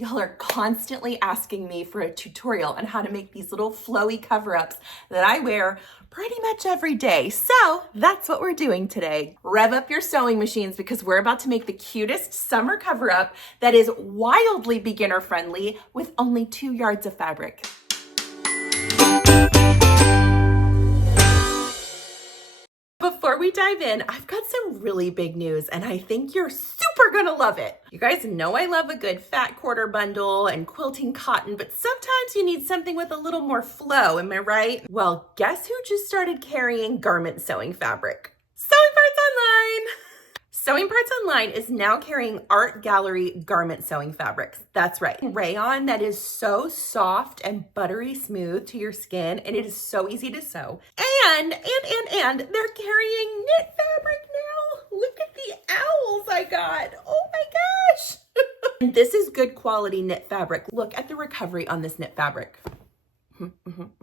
Y'all are constantly asking me for a tutorial on how to make these little flowy cover-ups that I wear pretty much every day. So that's what we're doing today. Rev up your sewing machines because we're about to make the cutest summer cover-up that is wildly beginner friendly with only 2 yards of fabric. Before we dive in, I've got some really big news and I think you're super gonna love it. You guys know I love a good fat quarter bundle and quilting cotton, but sometimes you need something with a little more flow, am I right? Well, guess who just started carrying garment sewing fabric? Sewing Parts Online! Sewing Parts Online is now carrying art gallery garment sewing fabrics. That's right. Rayon that is so soft and buttery smooth to your skin, and it is so easy to sew. And they're carrying knit fabric now. Look at the owls I got. Oh my gosh. And this is good quality knit fabric. Look at the recovery on this knit fabric. I'm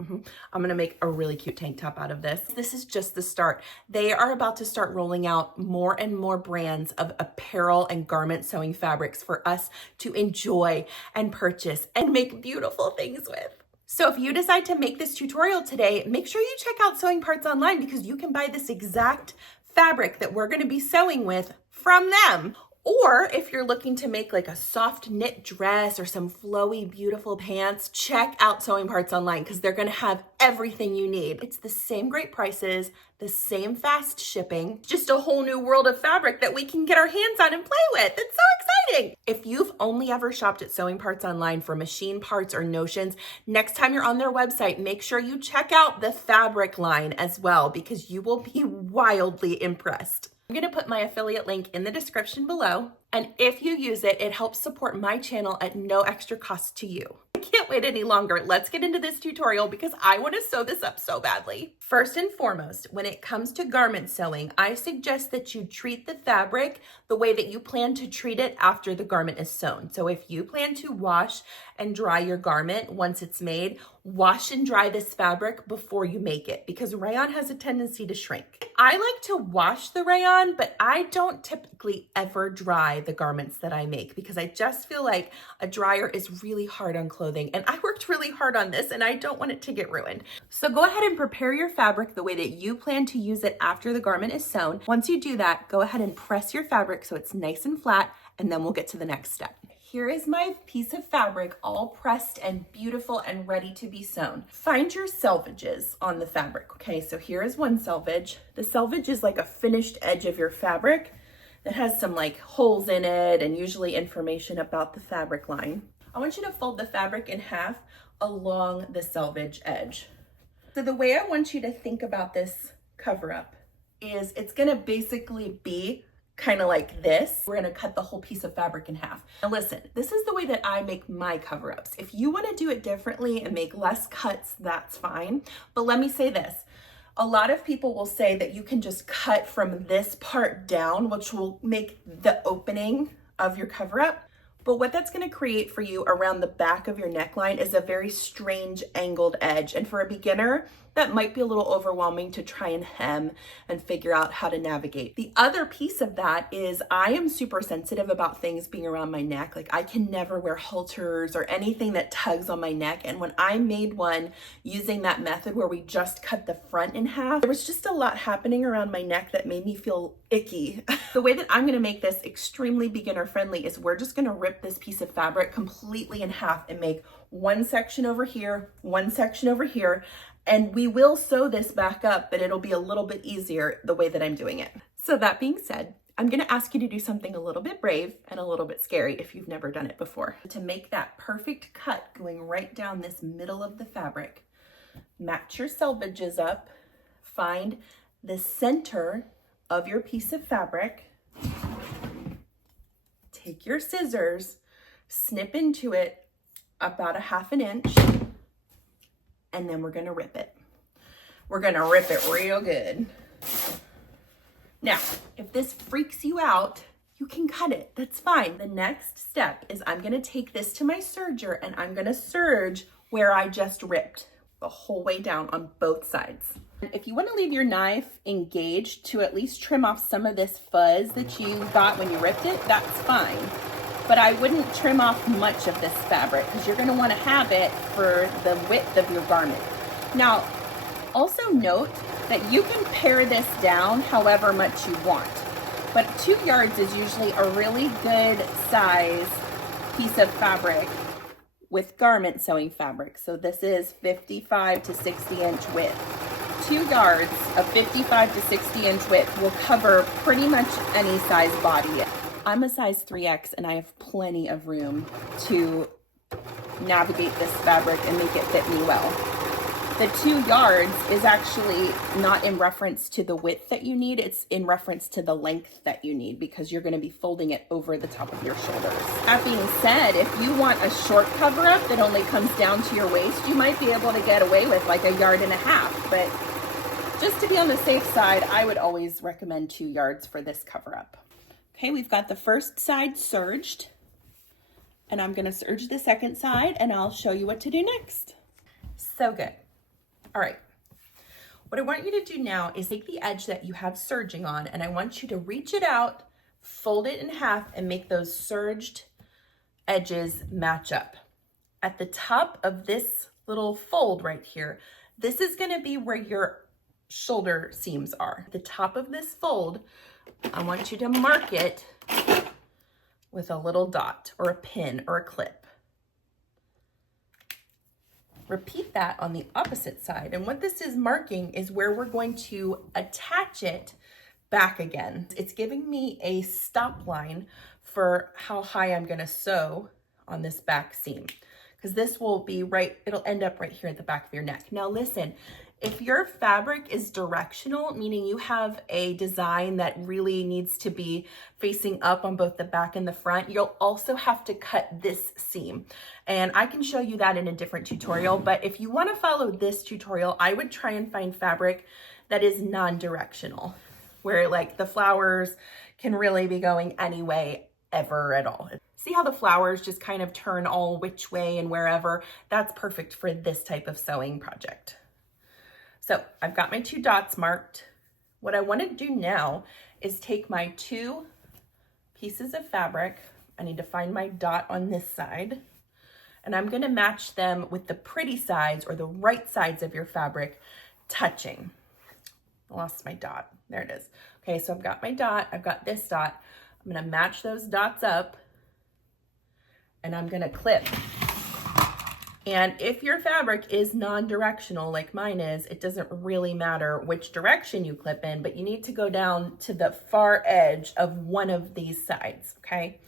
gonna make a really cute tank top out of this. This is just the start. They are about to start rolling out more and more brands of apparel and garment sewing fabrics for us to enjoy and purchase and make beautiful things with. So if you decide to make this tutorial today, make sure you check out Sewing Parts Online because you can buy this exact fabric that we're gonna be sewing with from them. Or if you're looking to make like a soft knit dress or some flowy, beautiful pants, check out Sewing Parts Online because they're gonna have everything you need. It's the same great prices, the same fast shipping, just a whole new world of fabric that we can get our hands on and play with. It's so exciting. If you've only ever shopped at Sewing Parts Online for machine parts or notions, next time you're on their website, make sure you check out the fabric line as well because you will be wildly impressed. I'm gonna put my affiliate link in the description below, and if you use it, it helps support my channel at no extra cost to you. I can't wait any longer. Let's get into this tutorial because I wanna sew this up so badly. First and foremost, when it comes to garment sewing, I suggest that you treat the fabric the way that you plan to treat it after the garment is sewn. So if you plan to wash and dry your garment once it's made, wash and dry this fabric before you make it because rayon has a tendency to shrink. I like to wash the rayon, but I don't typically ever dry the garments that I make because I just feel like a dryer is really hard on clothing and I worked really hard on this and I don't want it to get ruined. So go ahead and prepare your fabric the way that you plan to use it after the garment is sewn. Once you do that, go ahead and press your fabric so it's nice and flat, and then we'll get to the next step. Here is my piece of fabric all pressed and beautiful and ready to be sewn. Find your selvages on the fabric. Okay, so here is one selvage. The selvage is like a finished edge of your fabric that has some like holes in it and usually information about the fabric line. I want you to fold the fabric in half along the selvage edge. So the way I want you to think about this cover up is it's gonna basically be kind of like this. We're gonna cut the whole piece of fabric in half. Now listen, this is the way that I make my cover-ups. If you wanna do it differently and make less cuts, that's fine. But let me say this, a lot of people will say that you can just cut from this part down, which will make the opening of your cover-up. But what that's gonna create for you around the back of your neckline is a very strange angled edge. And for a beginner, that might be a little overwhelming to try and hem and figure out how to navigate. The other piece of that is I am super sensitive about things being around my neck. Like I can never wear halters or anything that tugs on my neck. And when I made one using that method where we just cut the front in half, there was just a lot happening around my neck that made me feel icky. The way that I'm gonna make this extremely beginner friendly is we're just gonna rip this piece of fabric completely in half and make one section over here, one section over here, and we will sew this back up, but it'll be a little bit easier the way that I'm doing it. So that being said, I'm gonna ask you to do something a little bit brave and a little bit scary if you've never done it before. To make that perfect cut going right down this middle of the fabric, match your selvages up, find the center of your piece of fabric, take your scissors, snip into it about 1/2 inch, and then we're gonna rip it. We're gonna rip it real good. Now, if this freaks you out, you can cut it, that's fine. The next step is I'm gonna take this to my serger and I'm gonna serge where I just ripped the whole way down on both sides. If you wanna leave your knife engaged to at least trim off some of this fuzz that you got when you ripped it, that's fine. but I wouldn't trim off much of this fabric because you're going to want to have it for the width of your garment. Now, also note that you can pare this down however much you want, but 2 yards is usually a really good size piece of fabric with garment sewing fabric. So this is 55 to 60 inch width. 2 yards of 55 to 60 inch width will cover pretty much any size body. I'm a size 3X and I have plenty of room to navigate this fabric and make it fit me well. The 2 yards is actually not in reference to the width that you need, it's in reference to the length that you need because you're gonna be folding it over the top of your shoulders. That being said, if you want a short cover up that only comes down to your waist, you might be able to get away with like 1.5 yards, but just to be on the safe side, I would always recommend 2 yards for this cover up. Okay, we've got the first side serged, and I'm gonna serge the second side and I'll show you what to do next. So good. All right, what I want you to do now is take the edge that you have serging on and I want you to reach it out, fold it in half and make those serged edges match up. At the top of this little fold right here, this is gonna be where your shoulder seams are. At the top of this fold, I want you to mark it with a little dot or a pin or a clip. Repeat that on the opposite side. And what this is marking is where we're going to attach it back again. It's giving me a stop line for how high I'm gonna sew on this back seam, because this will be right, it'll end up right here at the back of your neck. Now listen, if your fabric is directional, meaning you have a design that really needs to be facing up on both the back and the front, you'll also have to cut this seam. And I can show you that in a different tutorial, but if you want to follow this tutorial, I would try and find fabric that is non-directional, where like the flowers can really be going any way ever at all. See how the flowers just kind of turn all which way and wherever? That's perfect for this type of sewing project. So I've got my 2 dots marked. What I want to do now is take my 2 pieces of fabric. I need to find my dot on this side, and I'm going to match them with the pretty sides or the right sides of your fabric touching. I lost my dot. There it is. Okay, so I've got my dot. I've got this dot. I'm going to match those dots up, and I'm going to clip. And if your fabric is non-directional like mine is, it doesn't really matter which direction you clip in, but you need to go down to the far edge of one of these sides, okay?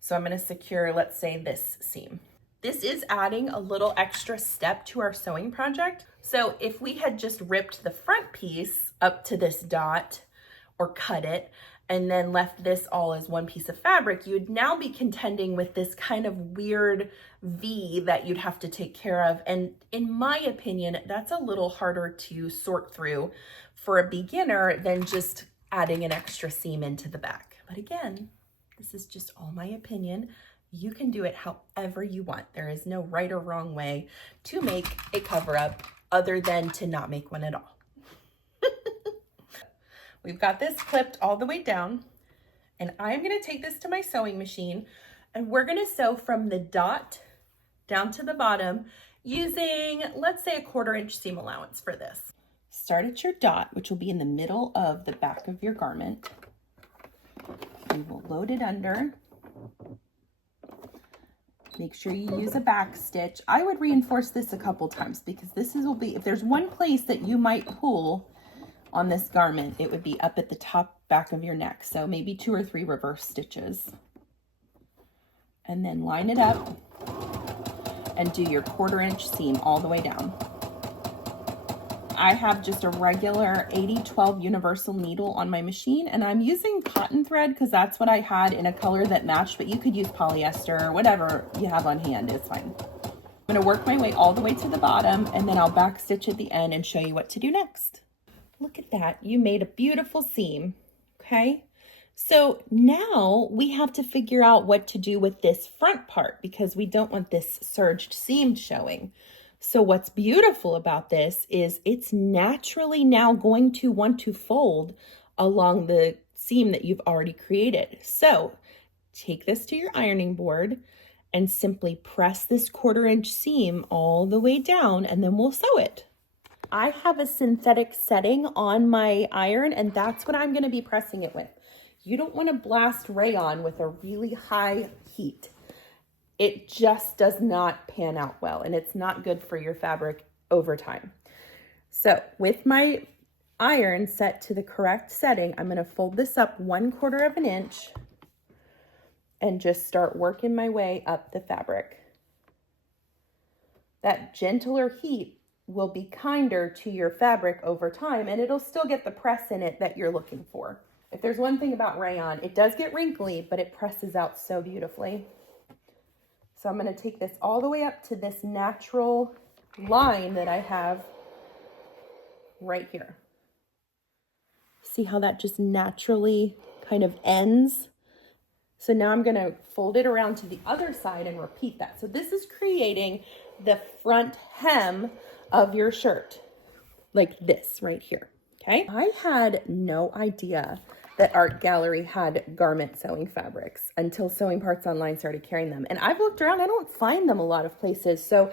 So I'm gonna secure, let's say, this seam. This is adding a little extra step to our sewing project. So if we had just ripped the front piece up to this dot or cut it, and then left this all as one piece of fabric, you would now be contending with this kind of weird V that you'd have to take care of. And in my opinion, that's a little harder to sort through for a beginner than just adding an extra seam into the back. But again, this is just all my opinion. You can do it however you want. There is no right or wrong way to make a cover up other than to not make one at all. We've got this clipped all the way down, and I'm gonna take this to my sewing machine, and we're gonna sew from the dot down to the bottom using, let's say, a 1/4 inch seam allowance for this. Start at your dot, which will be in the middle of the back of your garment. You will load it under. Make sure you use a back stitch. I would reinforce this a couple times because will be, if there's one place that you might pull on this garment, it would be up at the top back of your neck. So maybe 2 or 3 reverse stitches. And then line it up and do your 1/4 inch seam all the way down. I have just a regular 80-12 universal needle on my machine, and I'm using cotton thread because that's what I had in a color that matched, but you could use polyester or whatever you have on hand, it's fine. I'm gonna work my way all the way to the bottom, and then I'll back stitch at the end and show you what to do next. Look at that, you made a beautiful seam, okay? So now we have to figure out what to do with this front part because we don't want this serged seam showing. So what's beautiful about this is it's naturally now going to want to fold along the seam that you've already created. So take this to your ironing board and simply press this 1/4 inch seam all the way down, and then we'll sew it. I have a synthetic setting on my iron, and that's what I'm going to be pressing it with. You don't want to blast rayon with a really high heat. It just does not pan out well, and it's not good for your fabric over time. So with my iron set to the correct setting, I'm going to fold this up 1/4 inch and just start working my way up the fabric. That gentler heat will be kinder to your fabric over time, and it'll still get the press in it that you're looking for. If there's one thing about rayon, it does get wrinkly, but it presses out so beautifully. So I'm going to take this all the way up to this natural line that I have right here. See how that just naturally kind of ends? So now I'm going to fold it around to the other side and repeat that. So this is creating the front hem of your shirt, like this right here, okay? I had no idea that Art Gallery had garment sewing fabrics until Sewing Parts Online started carrying them. And I've looked around, I don't find them a lot of places. So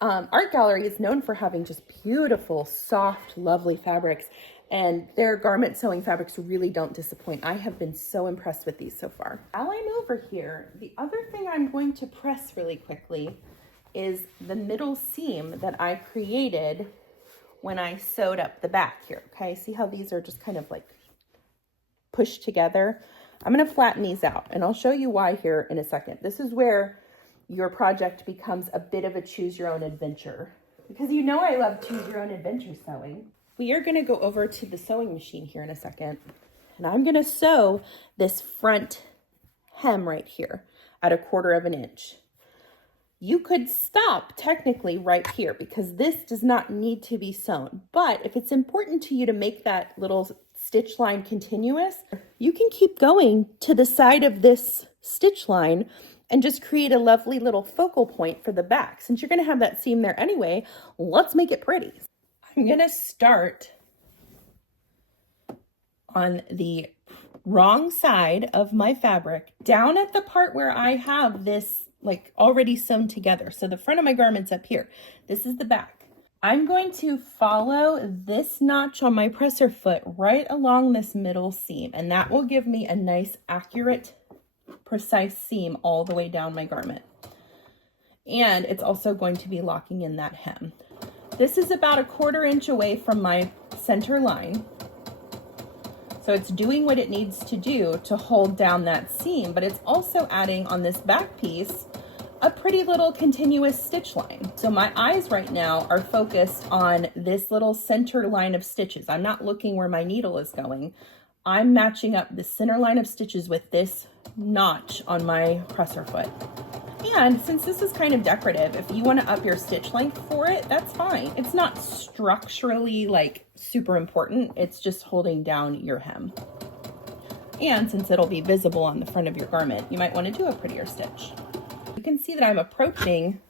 Art Gallery is known for having just beautiful, soft, lovely fabrics. And their garment sewing fabrics really don't disappoint. I have been so impressed with these so far. While I'm over here, the other thing I'm going to press really quickly is the middle seam that I created when I sewed up the back here, okay? See how these are just kind of like pushed together? I'm gonna flatten these out, and I'll show you why here in a second. This is where your project becomes a bit of a choose your own adventure, because you know I love choose your own adventure sewing. We are gonna go over to the sewing machine here in a second, and I'm gonna sew this front hem right here at 1/4 inch. You could stop technically right here because this does not need to be sewn. But if it's important to you to make that little stitch line continuous, you can keep going to the side of this stitch line and just create a lovely little focal point for the back. Since you're going to have that seam there anyway, let's make it pretty. I'm going to start on the wrong side of my fabric, down at the part where I have this like already sewn together. So the front of my garment's up here. This is the back. I'm going to follow this notch on my presser foot right along this middle seam, and that will give me a nice, accurate, precise seam all the way down my garment. And it's also going to be locking in that hem. This is about 1/4 inch away from my center line. So it's doing what it needs to do to hold down that seam, but it's also adding on this back piece a pretty little continuous stitch line. So my eyes right now are focused on this little center line of stitches. I'm not looking where my needle is going. I'm matching up the center line of stitches with this notch on my presser foot. And since this is kind of decorative, if you want to up your stitch length for it, that's fine. It's not structurally like super important. It's just holding down your hem. And since it'll be visible on the front of your garment, you might want to do a prettier stitch. You can see that I'm approaching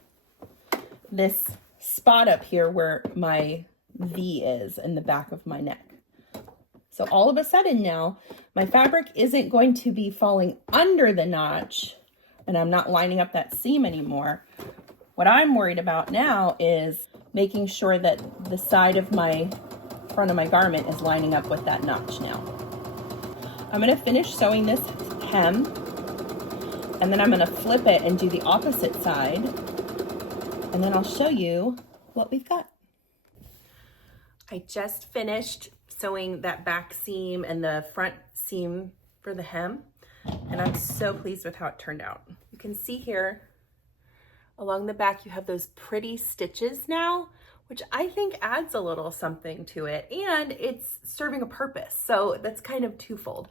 this spot up here where my V is in the back of my neck. So all of a sudden now, my fabric isn't going to be falling under the notch, and I'm not lining up that seam anymore. What I'm worried about now is making sure that the side of my front of my garment is lining up with that notch now. I'm going to finish sewing this hem, and then I'm going to flip it and do the opposite side, and then I'll show you what we've got. I just finished sewing that back seam and the front seam for the hem, and I'm so pleased with how it turned out. You can see here along the back you have those pretty stitches now, which I think adds a little something to it, and it's serving a purpose. So that's kind of twofold.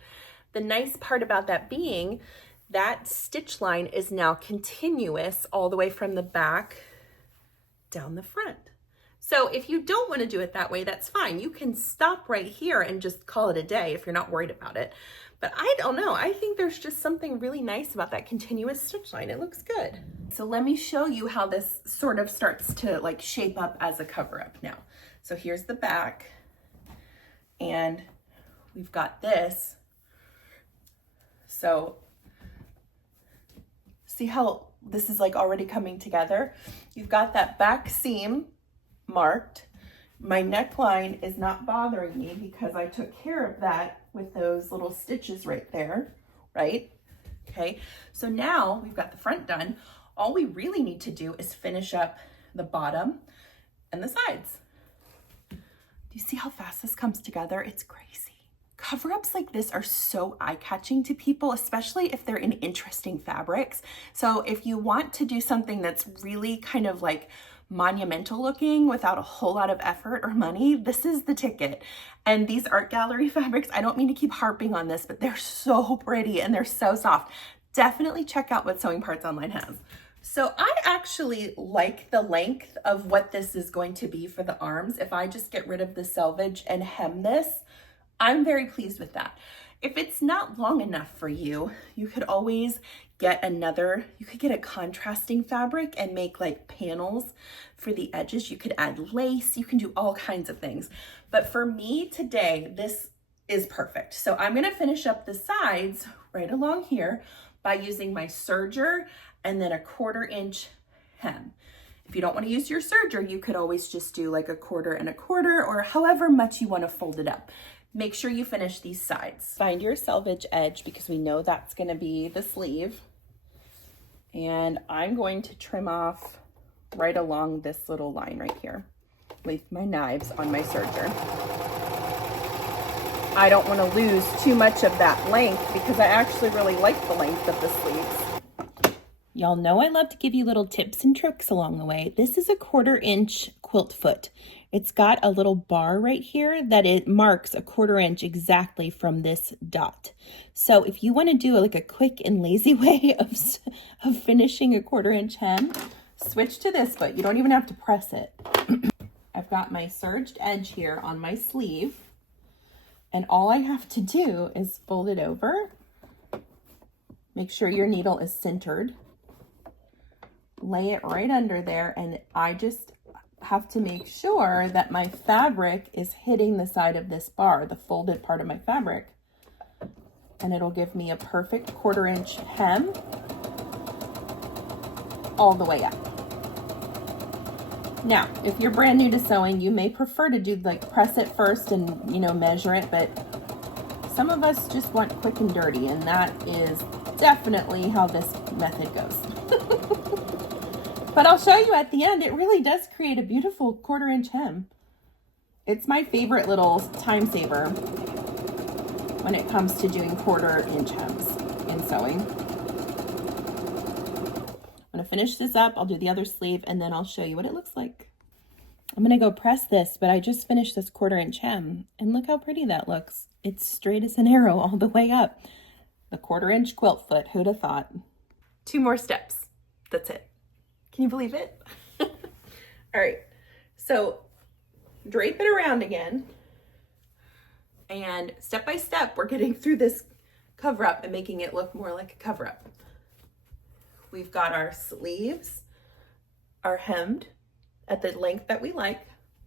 The nice part about that being that stitch line is now continuous all the way from the back down the front. So if you don't want to do it that way, that's fine. You can stop right here and just call it a day if you're not worried about it. But I don't know, I think there's just something really nice about that continuous stitch line. It looks good. So let me show you how this sort of starts to like shape up as a cover up now. So here's the back, and we've got this. So See how this is like already coming together? You've got that back seam marked. My neckline is not bothering me because I took care of that with those little stitches right there, right? Okay, so now we've got the front done. All we really need to do is finish up the bottom and the sides. Do you see how fast this comes together? It's crazy. Cover-ups like this are so eye-catching to people, especially if they're in interesting fabrics. So if you want to do something that's really kind of like monumental looking without a whole lot of effort or money, this is the ticket. And these art gallery fabrics, I don't mean to keep harping on this, but they're so pretty and they're so soft. Definitely check out what Sewing Parts Online has. So I actually like the length of what this is going to be for the arms. If I just get rid of the selvage and hem this, I'm very pleased with that. If it's not long enough for you, you could always get you could get a contrasting fabric and make like panels for the edges. You could add lace, you can do all kinds of things. But for me today, this is perfect. So I'm gonna finish up the sides right along here by using my serger and then a 1/4 inch hem. If you don't want to use your serger, you could always just do like a 1/4 and a 1/4 or however much you want to fold it up. Make sure you finish these sides. Find your selvage edge because we know that's going to be the sleeve. And I'm going to trim off right along this little line right here with my knives on my serger. I don't want to lose too much of that length because I actually really like the length of the sleeves. Y'all know I love to give you little tips and tricks along the way. This is a 1/4 inch quilt foot. It's got a little bar right here that it marks a 1/4 inch exactly from this dot. So if you want to do like a quick and lazy way of finishing a 1/4 inch hem, switch to this foot. You don't even have to press it. I've got my serged edge here on my sleeve, and all I have to do is fold it over. Make sure your needle is centered. Lay it right under there, and I just have to make sure that my fabric is hitting the side of this bar, the folded part of my fabric, and it'll give me a perfect 1/4 inch hem all the way up. Now, if you're brand new to sewing, you may prefer to do like press it first and, you know, measure it, but some of us just want quick and dirty, and that is definitely how this method goes. But I'll show you at the end, it really does create a beautiful 1/4 inch hem. It's my favorite little time saver when it comes to doing 1/4 inch hems in sewing. I'm gonna finish this up, I'll do the other sleeve, and then I'll show you what it looks like. I'm gonna go press this, but I just finished this 1/4 inch hem, and look how pretty that looks. It's straight as an arrow all the way up. The 1/4 inch quilt foot, who'd have thought? 2 more steps, that's it. Can you believe it? All right, so drape it around again. And step by step, we're getting through this cover up and making it look more like a cover up. We've got our sleeves are hemmed at the length that we like.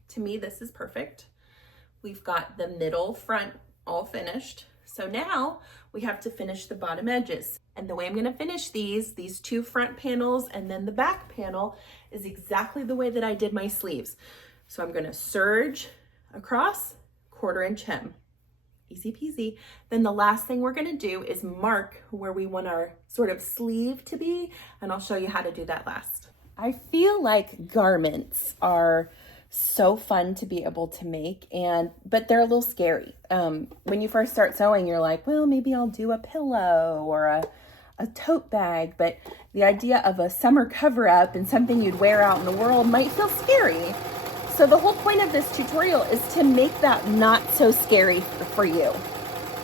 To me, this is perfect. We've got the middle front all finished. So now we have to finish the bottom edges. And the way I'm gonna finish these 2 front panels and then the back panel is exactly the way that I did my sleeves. So I'm gonna serge across, 1/4 inch hem. Easy peasy. Then the last thing we're gonna do is mark where we want our sort of sleeve to be, and I'll show you how to do that last. I feel like garments are so fun to be able to make, but they're a little scary. When you first start sewing, you're like, well, maybe I'll do a pillow or a tote bag, but the idea of a summer cover up and something you'd wear out in the world might feel scary. So the whole point of this tutorial is to make that not so scary for you,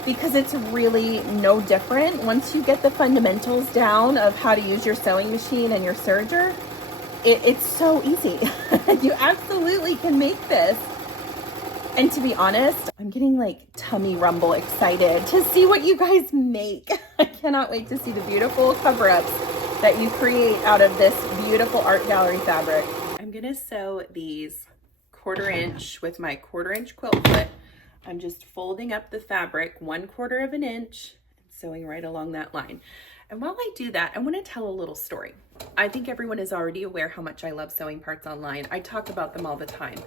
because it's really no different. Once you get the fundamentals down of how to use your sewing machine and your serger, it's so easy. You absolutely can make this. And to be honest, I'm getting like tummy rumble excited to see what you guys make. I cannot wait to see the beautiful cover-ups that you create out of this beautiful art gallery fabric. I'm gonna sew these 1/4 inch with my 1/4 inch quilt foot. I'm just folding up the fabric 1/4 of an inch and sewing right along that line. And while I do that, I want to tell a little story. I think everyone is already aware how much I love sewing parts online. I talk about them all the time.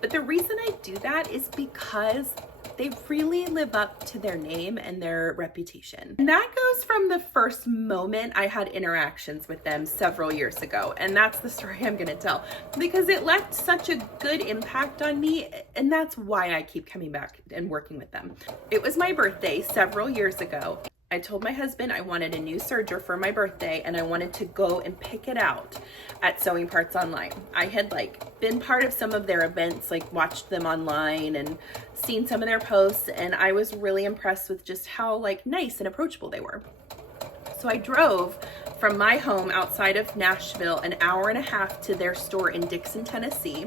But the reason I do that is because they really live up to their name and their reputation. And that goes from the first moment I had interactions with them several years ago. And that's the story I'm gonna tell, because it left such a good impact on me. And that's why I keep coming back and working with them. It was my birthday several years ago. I told my husband I wanted a new serger for my birthday and I wanted to go and pick it out at Sewing Parts Online. I had been part of some of their events, watched them online and seen some of their posts, and I was really impressed with just how nice and approachable they were. So I drove from my home outside of Nashville an hour and a half to their store in Dixon, Tennessee.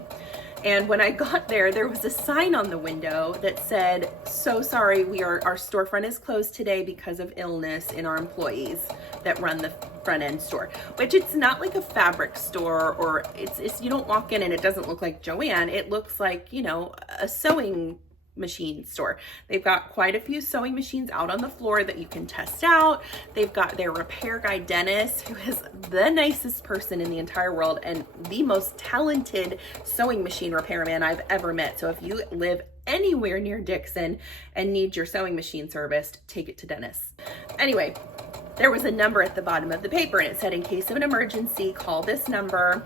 And when I got there, there was a sign on the window that said, "So sorry, our storefront is closed today because of illness in our employees that run the front end store." Which, it's not like a fabric store, or it's you don't walk in and it doesn't look like Joann. It looks like, a sewing machine store. They've got quite a few sewing machines out on the floor that you can test out. They've got their repair guy, Dennis, who is the nicest person in the entire world and the most talented sewing machine repairman I've ever met. So if you live anywhere near Dixon and need your sewing machine serviced, take it to Dennis. Anyway, there was a number at the bottom of the paper and it said, "In case of an emergency, call this number."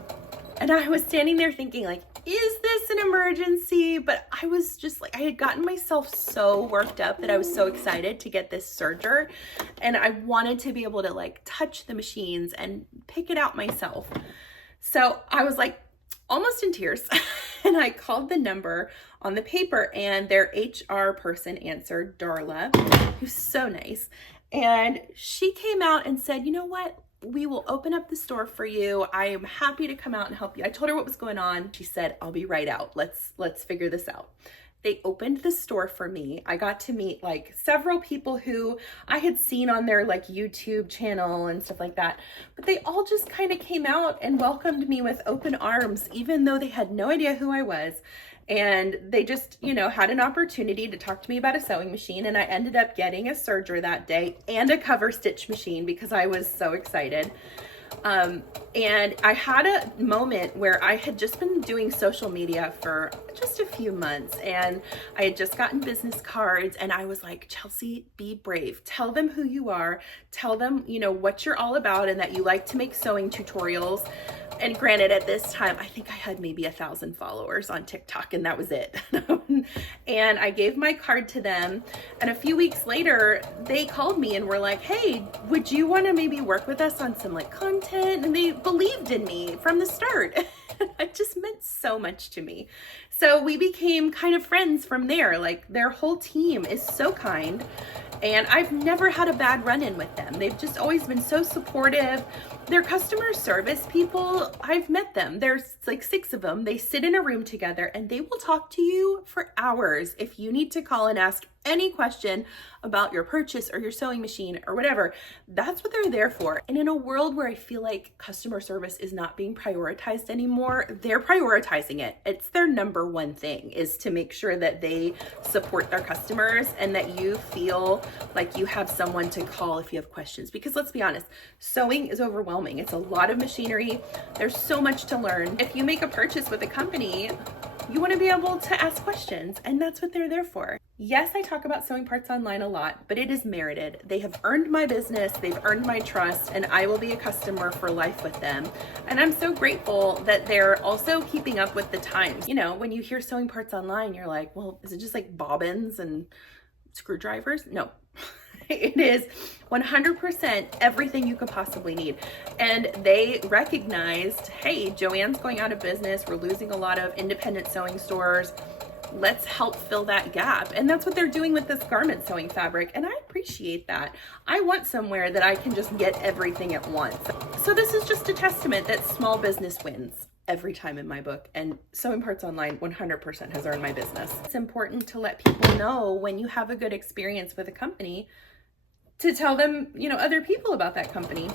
And I was standing there thinking, is this an emergency? But I was just I had gotten myself so worked up that I was so excited to get this serger, and I wanted to be able to touch the machines and pick it out myself. So I was almost in tears and I called the number on the paper, and their HR person answered, Darla, who's so nice. And she came out and said, "You know what? We will open up the store for you. I am happy to come out and help you." I told her what was going on. She said, "I'll be right out. Let's figure this out." They opened the store for me. I got to meet several people who I had seen on their YouTube channel and stuff like that. But they all just kind of came out and welcomed me with open arms, even though they had no idea who I was. And they just, had an opportunity to talk to me about a sewing machine. And I ended up getting a serger that day and a cover stitch machine because I was so excited. And I had a moment where I had just been doing social media for just a few months, and I had just gotten business cards, and I was like, "Chelsea, be brave. Tell them who you are. Tell them, what you're all about and that you like to make sewing tutorials." And granted, at this time, I think I had maybe 1,000 followers on TikTok, and that was it. And I gave my card to them. And a few weeks later, they called me and were like, "Hey, would you want to maybe work with us on some content?" And they believed in me from the start. It just meant so much to me. So we became kind of friends from there. Their whole team is so kind, and I've never had a bad run-in with them. They've just always been so supportive. Their customer service people, I've met them. There's 6 of them. They sit in a room together and they will talk to you for hours if you need to call and ask any question about your purchase or your sewing machine or whatever. That's what they're there for. And in a world where I feel like customer service is not being prioritized anymore, they're prioritizing it. It's their number one thing, is to make sure that they support their customers and that you feel like you have someone to call if you have questions. Because let's be honest, sewing is overwhelming. It's a lot of machinery. There's so much to learn. If you make a purchase with a company, you want to be able to ask questions, and that's what they're there for. Yes, I talk about Sewing Parts Online a lot, but it is merited. They have earned my business, they've earned my trust, and I will be a customer for life with them. And I'm so grateful that they're also keeping up with the times. When you hear Sewing Parts Online, you're like, well, is it just bobbins and screwdrivers? No. It is 100% everything you could possibly need. And they recognized, hey, Joann's going out of business. We're losing a lot of independent sewing stores. Let's help fill that gap. And that's what they're doing with this garment sewing fabric. And I appreciate that. I want somewhere that I can just get everything at once. So this is just a testament that small business wins every time in my book, and Sewing Parts Online 100% has earned my business. It's important to let people know when you have a good experience with a company, to tell them, other people about that company.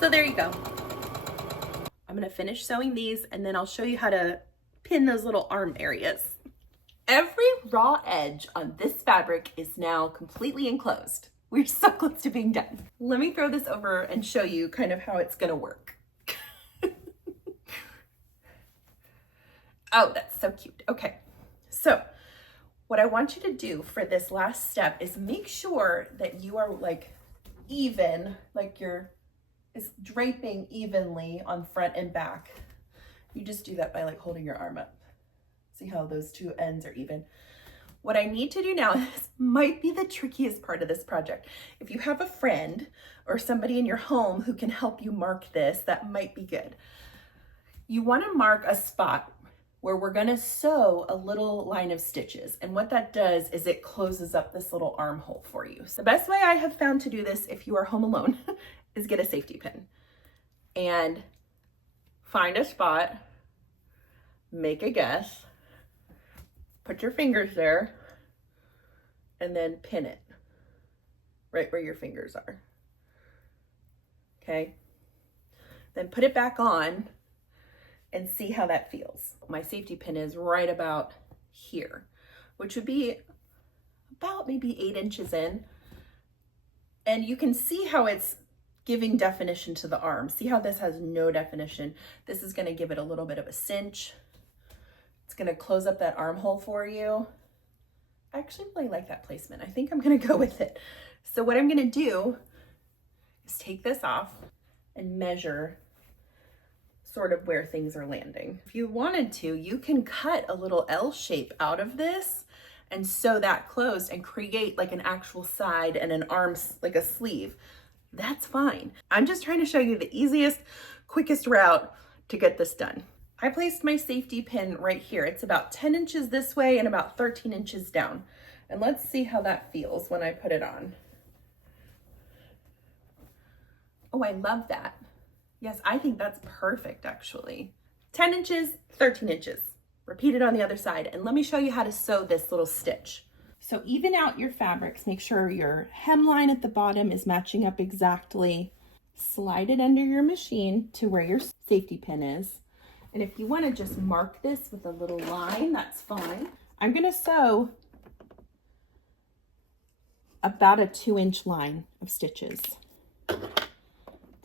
So there you go. I'm gonna finish sewing these, and then I'll show you how to pin those little arm areas. Every raw edge on this fabric is now completely enclosed, We're so close to being done. Let me throw this over and show you kind of how it's gonna work. Oh, that's so cute. Okay, so what I want you to do for this last step is make sure that you are like even, like it's draping evenly on front and back. You just do that by like holding your arm up. See how those two ends are even. What I need to do now, this might be the trickiest part of this project. If you have a friend or somebody in your home who can help you mark this, that might be good. You want to mark a spot where we're going to sew a little line of stitches. And what that does is it closes up this little armhole for you. So the best way I have found to do this if you are home alone is get a safety pin and find a spot, make a guess, put your fingers there, and then pin it right where your fingers are. Okay? Then put it back on and see how that feels. My safety pin is right about here, which would be about maybe 8 inches in. And you can see how it's giving definition to the arm. See how this has no definition? This is gonna give it a little bit of a cinch. It's gonna close up that armhole for you. I actually really like that placement. I think I'm gonna go with it. So what I'm gonna do is take this off and measure sort of where things are landing. If you wanted to, you can cut a little L shape out of this and sew that closed and create like an actual side and an arm, like a sleeve. That's fine. I'm just trying to show you the easiest, quickest route to get this done. I placed my safety pin right here. It's about 10 inches this way and about 13 inches down. And let's see how that feels when I put it on. Oh, I love that. Yes, I think that's perfect actually. 10 inches, 13 inches. Repeat it on the other side. And let me show you how to sew this little stitch. So even out your fabrics, make sure your hemline at the bottom is matching up exactly. Slide it under your machine to where your safety pin is. And if you want to just mark this with a little line, that's fine. I'm going to sew about a 2-inch line of stitches.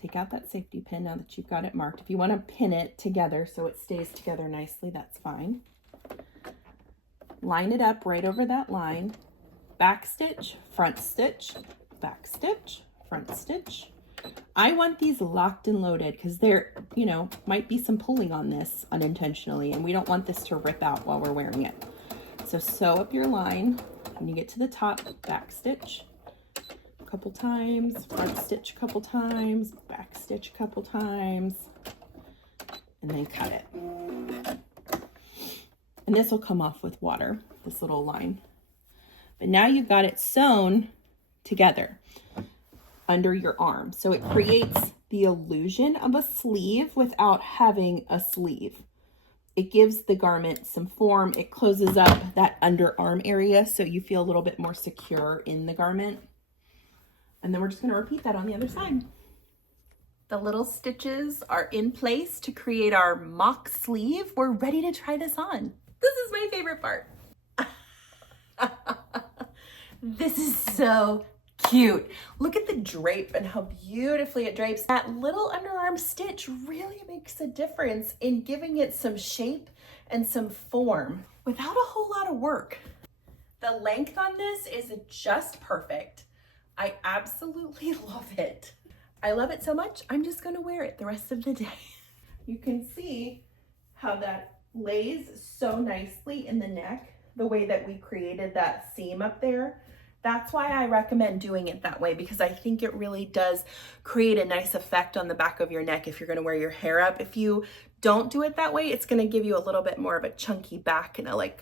Take out that safety pin now that you've got it marked. If you want to pin it together so it stays together nicely, that's fine. Line it up right over that line. Back stitch, front stitch, back stitch, front stitch. I want these locked and loaded because there, might be some pulling on this unintentionally, and we don't want this to rip out while we're wearing it. So sew up your line. When you get to the top, back stitch a couple times, front stitch a couple times, back stitch a couple times, and then cut it. And this will come off with water, this little line. But now you've got it sewn together under your arm. So it creates the illusion of a sleeve without having a sleeve. It gives the garment some form. It closes up that underarm area so you feel a little bit more secure in the garment. And then we're just going to repeat that on the other side. The little stitches are in place to create our mock sleeve. We're ready to try this on. This is my favorite part. This is so cute. Look at the drape and how beautifully it drapes. That little underarm stitch really makes a difference in giving it some shape and some form without a whole lot of work. The length on this is just perfect. I absolutely love it. I love it so much, I'm just gonna wear it the rest of the day. You can see how that lays so nicely in the neck, the way that we created that seam up there. That's why I recommend doing it that way, because I think it really does create a nice effect on the back of your neck if you're gonna wear your hair up. If you don't do it that way, it's gonna give you a little bit more of a chunky back and I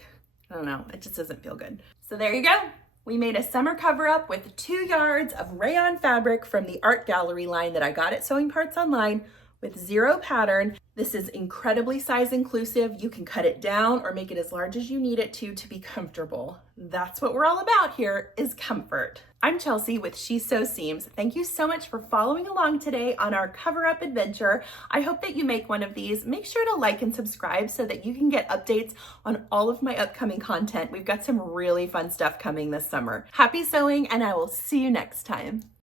don't know, it just doesn't feel good. So there you go. We made a summer cover up with 2 yards of rayon fabric from the art gallery line that I got at Sewing Parts Online with 0 pattern. This is incredibly size inclusive. You can cut it down or make it as large as you need it to be comfortable. That's what we're all about here, is comfort. I'm Chelsea with She Sews Seams. Thank you so much for following along today on our cover-up adventure. I hope that you make one of these. Make sure to like and subscribe so that you can get updates on all of my upcoming content. We've got some really fun stuff coming this summer. Happy sewing, and I will see you next time.